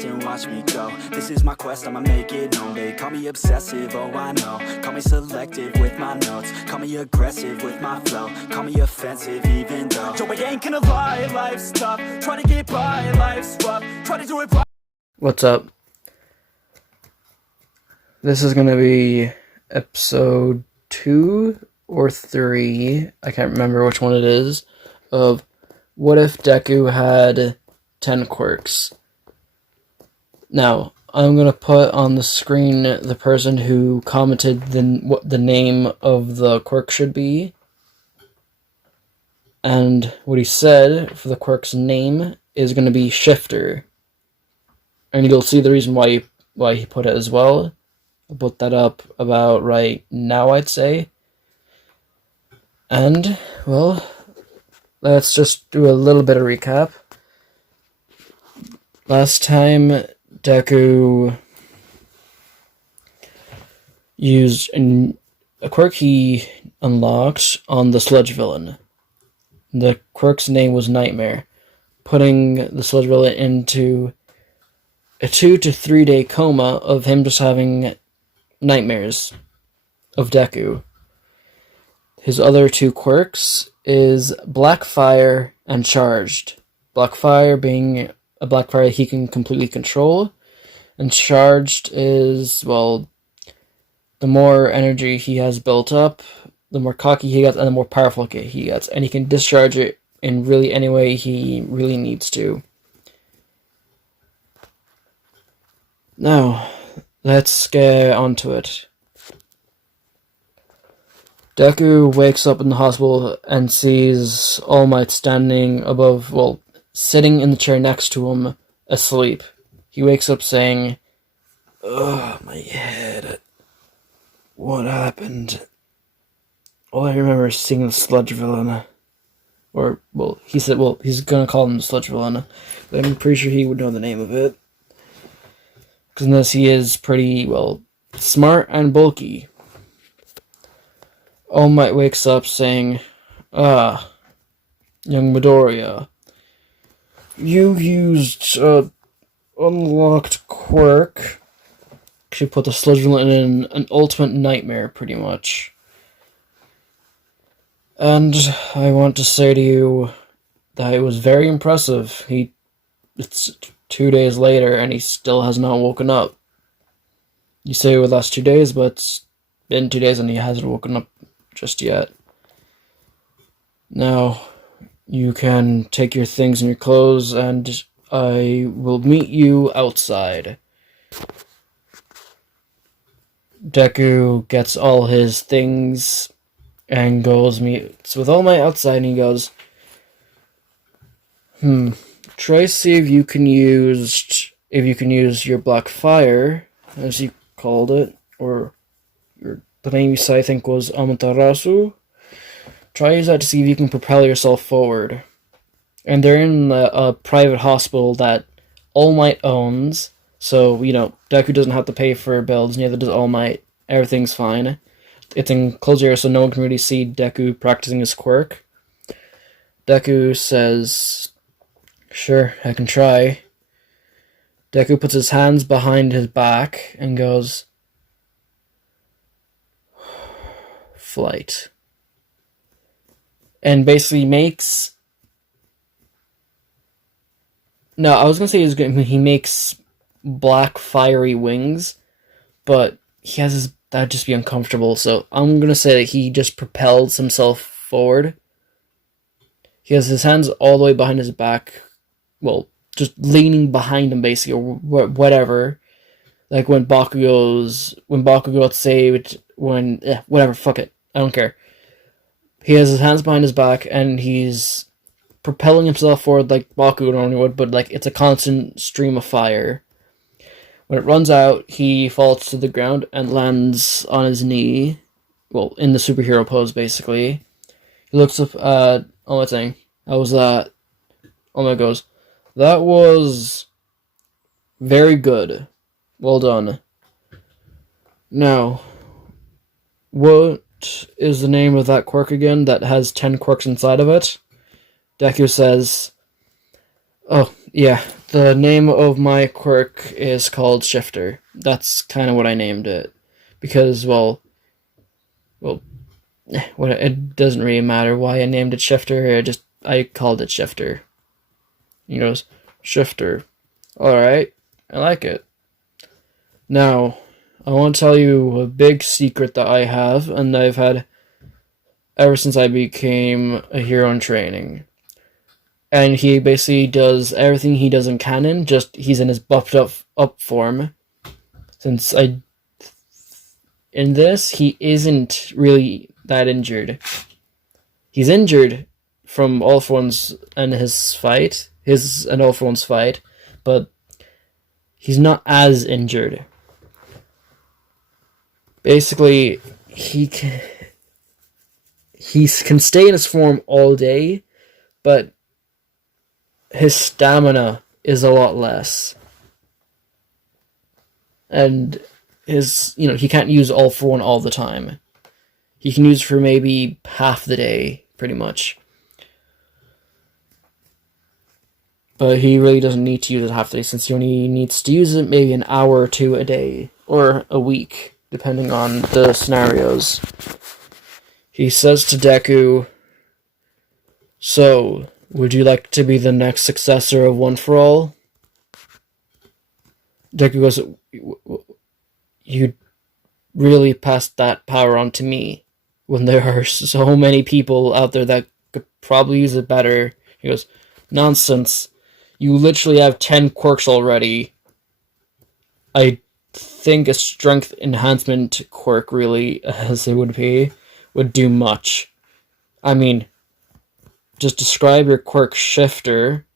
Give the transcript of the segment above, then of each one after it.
And watch me go. This is my quest, I'ma make it known. They call me obsessive, oh I know. Call me selective with my notes. Call me aggressive with my flow. Call me offensive even though Joe, I ain't gonna lie, life's tough. Try to get by, life's rough. Try to do it right. What's up? This is gonna be episode 2 or 3, I can't remember which one it is, of What If Deku Had 10 Quirks. Now, I'm going to put on the screen the person who commented what the name of the quirk should be. And what he said for the quirk's name is going to be Shifter. And you'll see the reason why he put it as well. I'll put that up about right now, I'd say. And, well, let's just do a little bit of recap. Last time, Deku used a quirk he unlocked on the sludge villain. The quirk's name was Nightmare, putting the sludge villain into a 2 to 3 day coma of him just having nightmares of Deku. His other 2 quirks is Blackfire and Charged. Blackfire being a Blackfire he can completely control, and Charged is, well, the more energy he has built up, the more cocky he gets, and the more powerful he gets, and he can discharge it in really any way he really needs to. Now, let's get onto it. Deku wakes up in the hospital and sees All Might standing above, well, sitting in the chair next to him, asleep. He wakes up saying, "Ugh, my head. What happened?" All I remember is seeing the sludge villain. Or, well, he said, well, he's gonna call him the sludge villain, but I'm pretty sure he would know the name of it. Because he is pretty, well, smart and bulky. All Might wakes up saying, young Midoriya, you used unlocked quirk. She put the sludge villain in an ultimate nightmare, pretty much. And I want to say to you that it was very impressive. It's 2 days later and he still has not woken up. You say it would last 2 days, but it's been 2 days and he hasn't woken up just yet. Now, you can take your things and your clothes, and I will meet you outside. Deku gets all his things and goes meets with All Might outside, and he goes, try to see if you can use your black fire, as you called it, or the name you said I think was Amaterasu. Try use that to see if you can propel yourself forward. And they're in a private hospital that All Might owns, so, you know, Deku doesn't have to pay for bills, neither does All Might. Everything's fine. It's in closed area, so no one can really see Deku practicing his quirk. Deku says, "Sure, I can try." Deku puts his hands behind his back and goes, "Flight." And basically makes... No, I was going to say he makes black fiery wings, but he has his... That'd just be uncomfortable, so I'm going to say that he just propels himself forward. He has his hands all the way behind his back, well, just leaning behind him, basically, or whatever. Like when Bakugo got saved, whatever, fuck it, I don't care. He has his hands behind his back, and he's propelling himself forward like Bakugo normally would, but like it's a constant stream of fire. When it runs out, he falls to the ground and lands on his knee, well, in the superhero pose, basically. He looks up at All Might saying, "How was that?" All Might goes, "That was very good. Well done. Now, what is the name of that quirk again that has 10 quirks inside of it?" Deku says, "Oh, yeah, The name of my quirk is called Shifter. That's kind of what I named it. Because, well, it doesn't really matter why I named it Shifter. I called it Shifter. He goes, Shifter. Alright, I like it. Now, I want to tell you a big secret that I have, and I've had ever since I became a hero in training. And he basically does everything he does in canon, just he's in his buffed up form. Since in this, he isn't really that injured. He's injured from All For One's and All For One's fight, but he's not as injured. Basically, he can stay in his form all day, but his stamina is a lot less. And he can't use All For One all the time. He can use for maybe half the day, pretty much. But he really doesn't need to use it half the day, since he only needs to use it maybe an hour or two a day, or a week, depending on the scenarios. He says to Deku, "So, would you like to be the next successor of One For All?" Deku goes, "You really passed that power on to me, when there are so many people out there that could probably use it better." He goes, "Nonsense. You literally have 10 quirks already. I think a strength enhancement quirk, really, as it would be, would do much. I mean, just describe your quirk Shifter.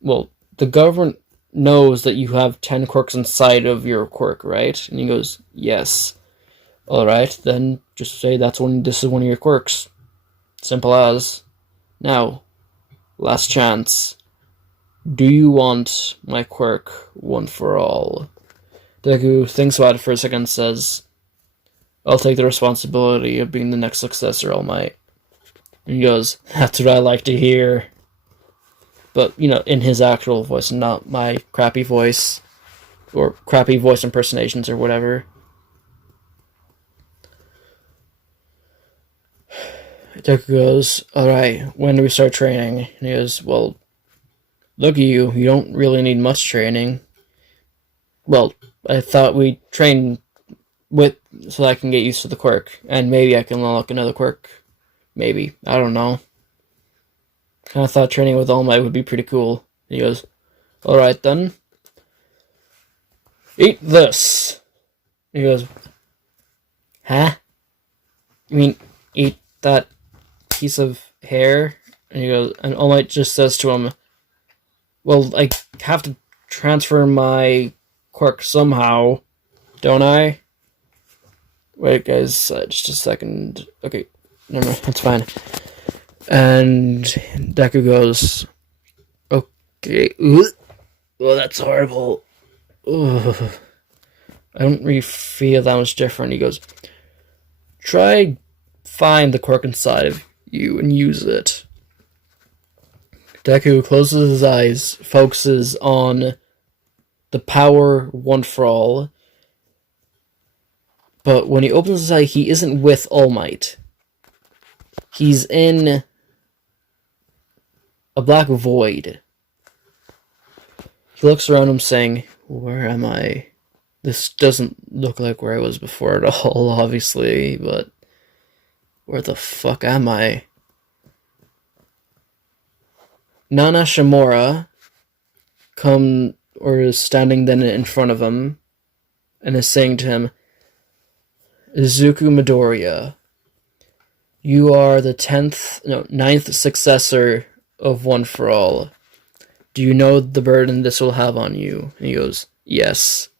Well, the government knows that you have 10 quirks inside of your quirk, right?" And he goes, "Yes." "Alright, then just say this is one of your quirks. Simple as. Now, last chance. Do you want my quirk One For All?" Deku thinks about it for a second and says, "I'll take the responsibility of being the next successor, All Might." And he goes, "That's what I like to hear." But, in his actual voice, and not my crappy voice, or crappy voice impersonations, or whatever. Deku goes, "Alright, when do we start training?" And he goes, "Well, look at you don't really need much training." "Well, I thought we'd train so I can get used to the quirk, and maybe I can unlock another quirk. Maybe. I don't know. Kinda thought training with All Might would be pretty cool." And he goes, "Alright then. Eat this." And he goes, "Huh? You mean eat that piece of hair?" And he goes, and All Might just says to him, "Well, I have to transfer my quirk somehow, don't I?" Wait, guys, just a second. Okay, never mind, that's fine. And Deku goes, "Okay, well, that's horrible. Ugh. I don't really feel that much different." He goes, "Try find the quirk inside of you and use it." Deku closes his eyes, focuses on the power One For All. But when he opens his eye, he isn't with All Might. He's in a black void. He looks around him saying, "Where am I? This doesn't look like where I was before at all, obviously, but where the fuck am I?" Nana Shimura is standing then in front of him and is saying to him, "Izuku Midoriya, you are the 9th successor of One For All. Do you know the burden this will have on you?" And he goes, "Yes."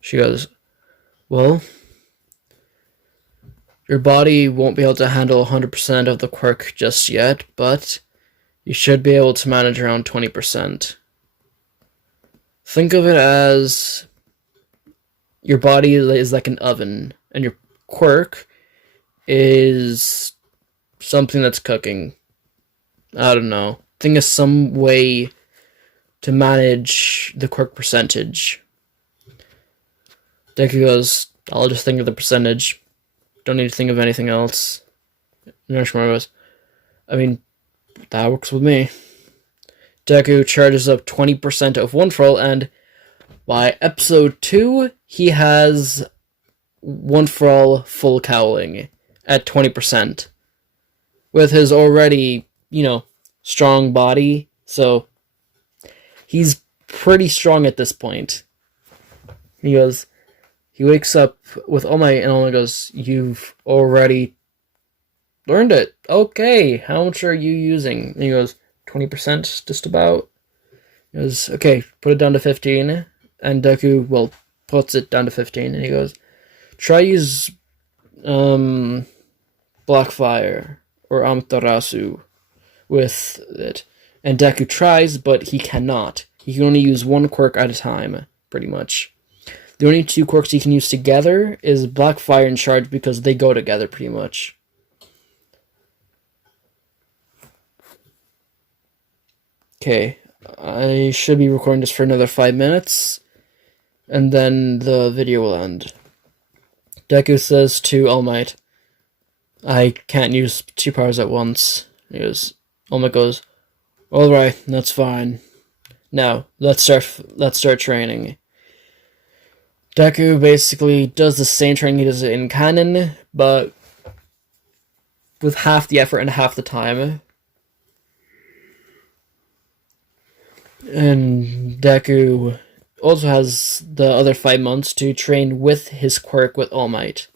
She goes, "Well, your body won't be able to handle 100% of the quirk just yet, but you should be able to manage around 20%. Think of it as your body is like an oven, and your quirk is something that's cooking. I don't know. Think of some way to manage the quirk percentage. Deku goes, I'll just think of the percentage. Don't need to think of anything else. Orochimaru goes, I mean, that works with me. Deku charges up 20% of One For All, and by episode 2, he has One For All full cowling at 20%. With his already, strong body, so he's pretty strong at this point. He wakes up with All Might, and All Might goes, you've already learned it. Okay, how much are you using? And he goes, 20%, just about. He goes, okay, put it down to 15. And Deku, puts it down to 15. And he goes, try use Blackfire or Amaterasu with it. And Deku tries, but he cannot. He can only use one quirk at a time, pretty much. The only two quirks he can use together is Blackfire and Charge because they go together pretty much. Okay, I should be recording this for another 5 minutes, and then the video will end. Deku says to All Might, I can't use two powers at once. All Might goes, alright, that's fine. Now, let's start training. Deku basically does the same training he does in canon, but with half the effort and half the time. And Deku also has the other 5 months to train with his quirk with All Might.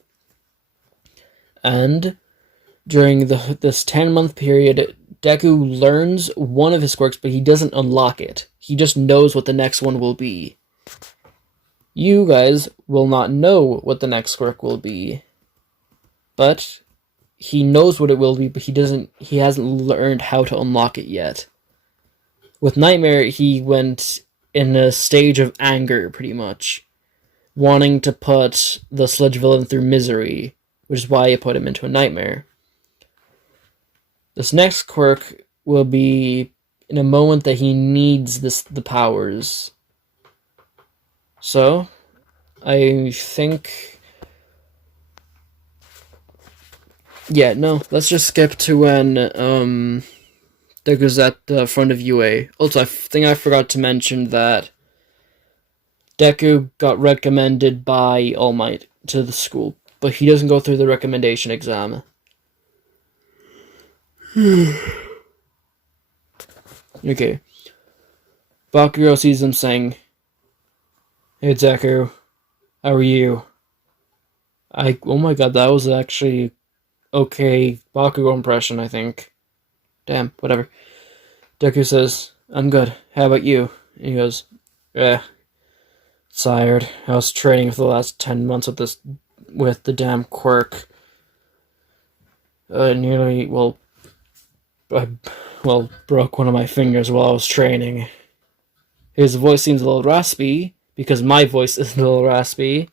And during this 10-month period, Deku learns one of his quirks, but he doesn't unlock it. He just knows what the next one will be. You guys will not know what the next quirk will be. But he knows what it will be, but he hasn't learned how to unlock it yet. With Nightmare, he went in a stage of anger, pretty much. Wanting to put the Sludge villain through misery, which is why I put him into a nightmare. This next quirk will be in a moment that he needs the powers. So, I think... Yeah, no, let's just skip to when, Deku's at the front of UA. Also, I think I forgot to mention that Deku got recommended by All Might to the school, but he doesn't go through the recommendation exam. Okay. Bakugo sees him saying, hey Deku, how are you? Oh my god, that was actually okay Bakugo impression, I think. Damn, whatever. Deku says, I'm good, how about you? And he goes, tired. I was training for the last 10 months with the damn quirk. I broke one of my fingers while I was training. His voice seems a little raspy, because my voice is a little raspy.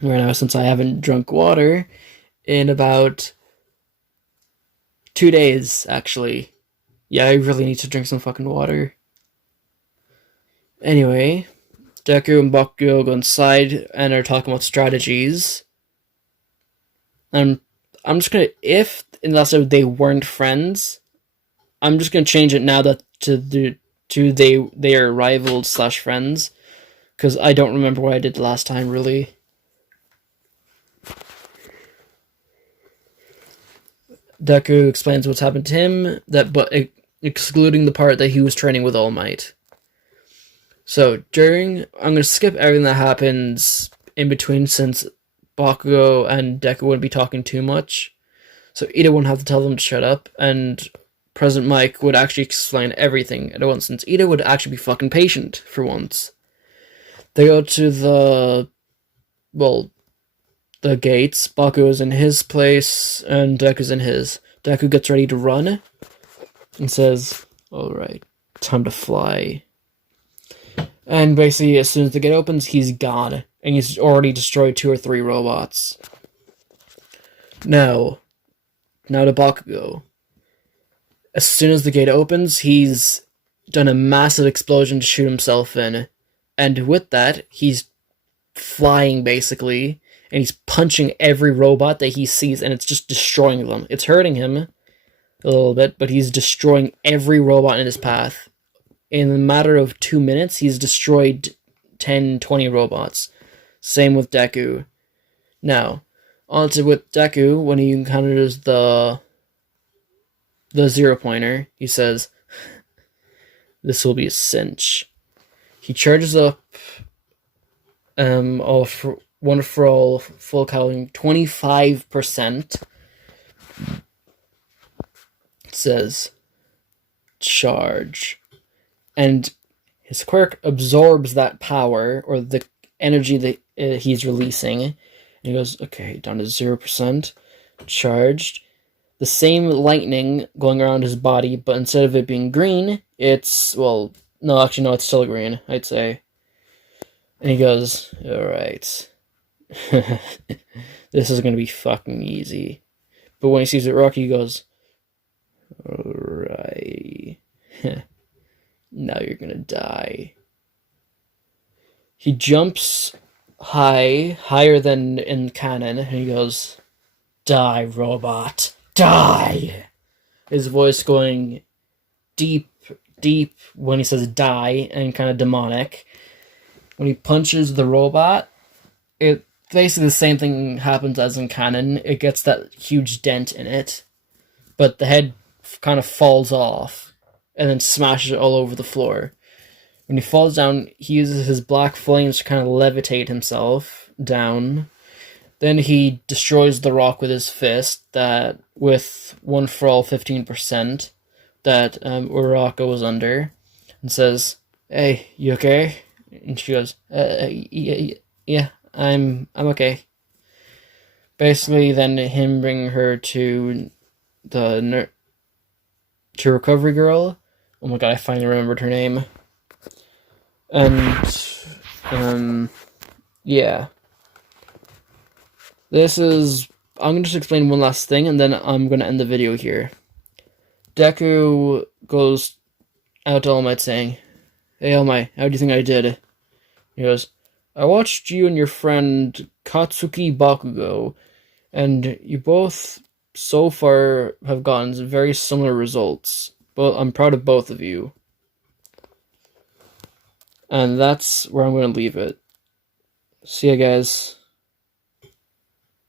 Right now, since I haven't drunk water in about 2 days, actually. Yeah, I really need to drink some fucking water. Anyway, Deku and Bakugo go inside and are talking about strategies. And I'm just gonna, if in the last episode they weren't friends, I'm just gonna change it now that they are rivals / friends, because I don't remember what I did the last time really. Deku explains what's happened to him, but excluding the part that he was training with All Might. So I'm gonna skip everything that happens in between, since Bakugo and Deku wouldn't be talking too much. So Ida wouldn't have to tell them to shut up, and President Mike would actually explain everything at once, since Ida would actually be fucking patient for once. They go to the gates. Bakugo's in his place, and Deku's in his. Deku gets ready to run, and says, alright, time to fly. And basically, as soon as the gate opens, he's gone, and he's already destroyed 2 or 3 robots. Now to Bakugo. As soon as the gate opens, he's done a massive explosion to shoot himself in. And with that, he's flying basically, and he's punching every robot that he sees, and it's just destroying them. It's hurting him a little bit, but he's destroying every robot in his path. In a matter of 2 minutes, he's destroyed 10, 20 robots. Same with Deku. Now, onto with Deku, when he encounters the zero pointer, he says, "This will be a cinch." He charges up all for one for all full calorie 25%. It says charge. And his quirk absorbs that power, or the energy that he's releasing. And he goes, okay, down to 0%, charged. The same lightning going around his body, but instead of it being green, it's, well, no, actually, no, it's still green, I'd say. And he goes, alright. This is going to be fucking easy. But when he sees it Rocky, he goes, alright. Now you're gonna die. He jumps higher than in canon, and he goes, die, robot, die! His voice going deep when he says die, and kind of demonic. When he punches the robot, it basically the same thing happens as in canon. It gets that huge dent in it, but the head kind of falls off and then smashes it all over the floor. When he falls down, he uses his black flames to kind of levitate himself down. Then he destroys the rock with his fist, that with one for all 15% that Uraraka was under, and says, "Hey, you okay?" And she goes, yeah, I'm okay." Basically, then him bringing her to the to Recovery Girl. Oh my god, I finally remembered her name. And yeah. I'm going to just explain one last thing, and then I'm going to end the video here. Deku goes out to All Might saying, "Hey All Might, how do you think I did?" He goes, "I watched you and your friend Katsuki Bakugo, and you both so far have gotten very similar results. But I'm proud of both of you." And that's where I'm going to leave it. See ya, guys.